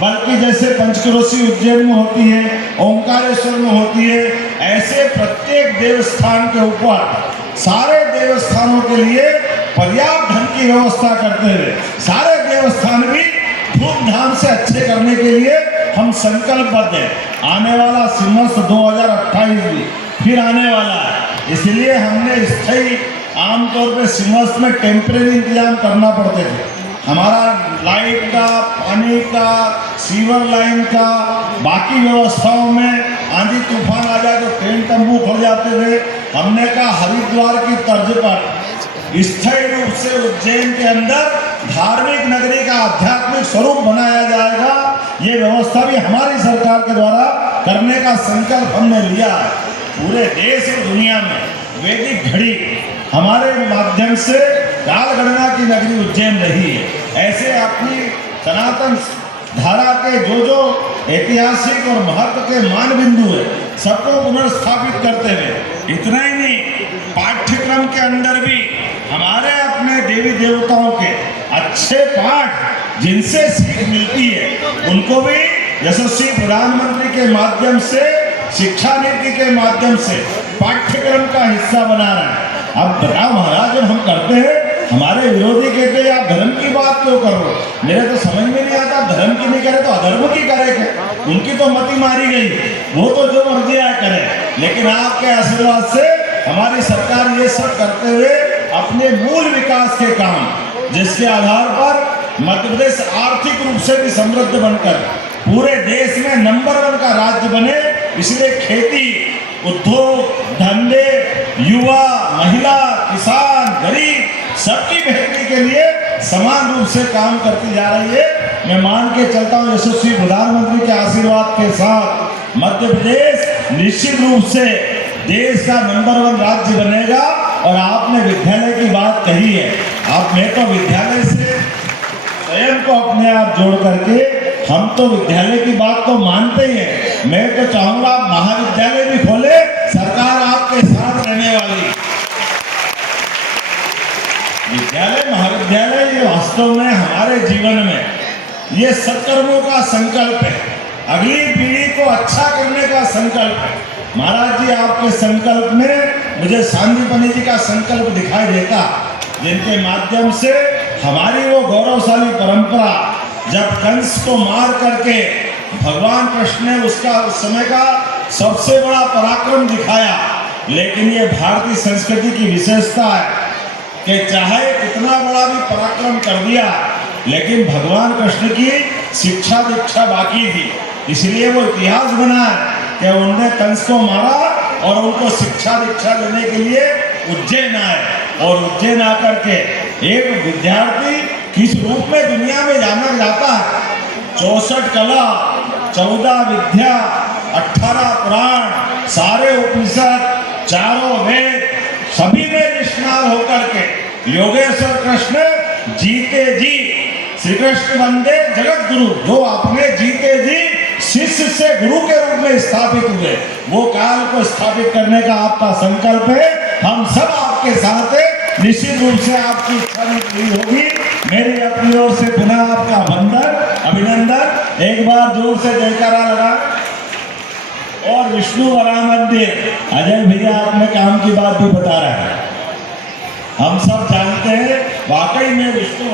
बल्कि जैसे पंचक्रोशी उज्जैन में होती है, ओंकारेश्वर में होती है, ऐसे प्रत्येक देवस्थान के ऊपर सारे देवस्थानों के लिए पर्याप्त धन की व्यवस्था करते हुए सारे देवस्थान भी धूमधाम से अच्छे करने के लिए हम संकल्पबद्ध हैं। आने वाला सिंहस्थ 2028 भी फिर आने वाला है, इसलिए हमने स्थायी आमतौर पे सिंहस्थ में टेम्परेरी इंतजाम करना पड़ते थे। हमारा लाइट का, पानी का, सीवर लाइन का, बाकी व्यवस्थाओं में आंधी तूफान आ जाए तो टेंट तंबू खुल जाते थे। हमने कहा हरिद्वार की तर्ज पर स्थायी रूप से उज्जैन के अंदर धार्मिक नगरी का आध्यात्मिक स्वरूप बनाया जाएगा। ये व्यवस्था भी हमारी सरकार के द्वारा करने का संकल्प हमने लिया है। पूरे देश और दुनिया में वैदिक घड़ी हमारे माध्यम से काल गणना की नगरी उज्जैन रही है। ऐसे अपनी सनातन धारा के जो ऐतिहासिक और महत्व के मान बिंदु है सबको पुनर्स्थापित करते हुए, इतना ही नहीं, पाठ्यक्रम के अंदर भी हमारे अपने देवी देवताओं के अच्छे पाठ जिनसे सीख मिलती है उनको भी यशस्वी प्रधानमंत्री के माध्यम से, शिक्षा नीति के माध्यम से पाठ्यक्रम का हिस्सा बना रहे हैं। अब बताओ महाराज, जब हम करते हैं हमारे विरोधी कहते हैं आप धर्म की बात क्यों कर रहे हो। मेरे तो समझ में नहीं आता, धर्म की नहीं करे तो अधर्म की करे क्या? उनकी तो मति मारी गई, वो तो जो मर्जी आए करे। लेकिन आपके आशीर्वाद से हमारी सरकार ये सब करते हुए अपने मूल विकास के काम, जिसके आधार पर मध्य प्रदेश आर्थिक रूप से भी समृद्ध बनकर पूरे देश में नंबर 1 का राज्य बने, इसलिए खेती, उद्योग, धंधे, युवा, महिला, किसान, गरीब सबकी बेहतरी के लिए समान रूप से काम करती जा रही है। मैं मान के चलता हूँ यशस्वी प्रधानमंत्री के आशीर्वाद के साथ मध्य प्रदेश निश्चित रूप से देश का नंबर 1 राज्य बनेगा। और आपने विद्यालय की बात कही है, आप, मैं तो विद्यालय से स्वयं को अपने आप जोड़ करके, हम तो विद्यालय की बात तो मानते ही हैं। मैं तो चाहूंगा आप महाविद्यालय भी खोले, सरकार आपके साथ रहने वाली। विद्यालय, महाविद्यालय ये वास्तव में हमारे जीवन में ये सत्कर्मों का संकल्प है, अगली पीढ़ी को अच्छा करने का संकल्प है। महाराज जी, आपके संकल्प में मुझे सांदीपनि जी का संकल्प दिखाई देता, जिनके माध्यम से हमारी वो गौरवशाली परंपरा, जब कंस को मार करके भगवान कृष्ण ने उसका उस समय का सबसे बड़ा पराक्रम दिखाया। लेकिन ये भारतीय संस्कृति की विशेषता है कि चाहे कितना बड़ा भी पराक्रम कर दिया, लेकिन भगवान कृष्ण की शिक्षा दीक्षा बाकी थी। इसलिए वो इतिहास बना कि उन्होंने कंस को मारा और उनको शिक्षा दीक्षा देने के लिए उज्जैन आए। और उज्जैन आकर के एक विद्यार्थी किस रूप में दुनिया में जाना जाता है, 64 कला, 14 विद्या, 18 पुराण, सारे उपनिषद, चारों वेद, सभी में निष्णात होकर के योगेश्वर कृष्ण जीते जी श्री कृष्ण वंदे जगत गुरु, जो अपने जीते जी शिष्य से गुरु के रूप में स्थापित हुए, वो काल को स्थापित करने का आपका संकल्प है। हम सब आपके साथ हैं, निश्चित रूप से आपकी इच्छा पूरी होगी। मेरी अपनी ओर से पुनः आपका वंदन, अभिनंदन। एक बार जोर से जयकारा लगा। और विष्णु वरा मंदिर, अजय भैया अपने काम की बात भी बता रहे हैं, हम सब जानते हैं वाकई में विष्णु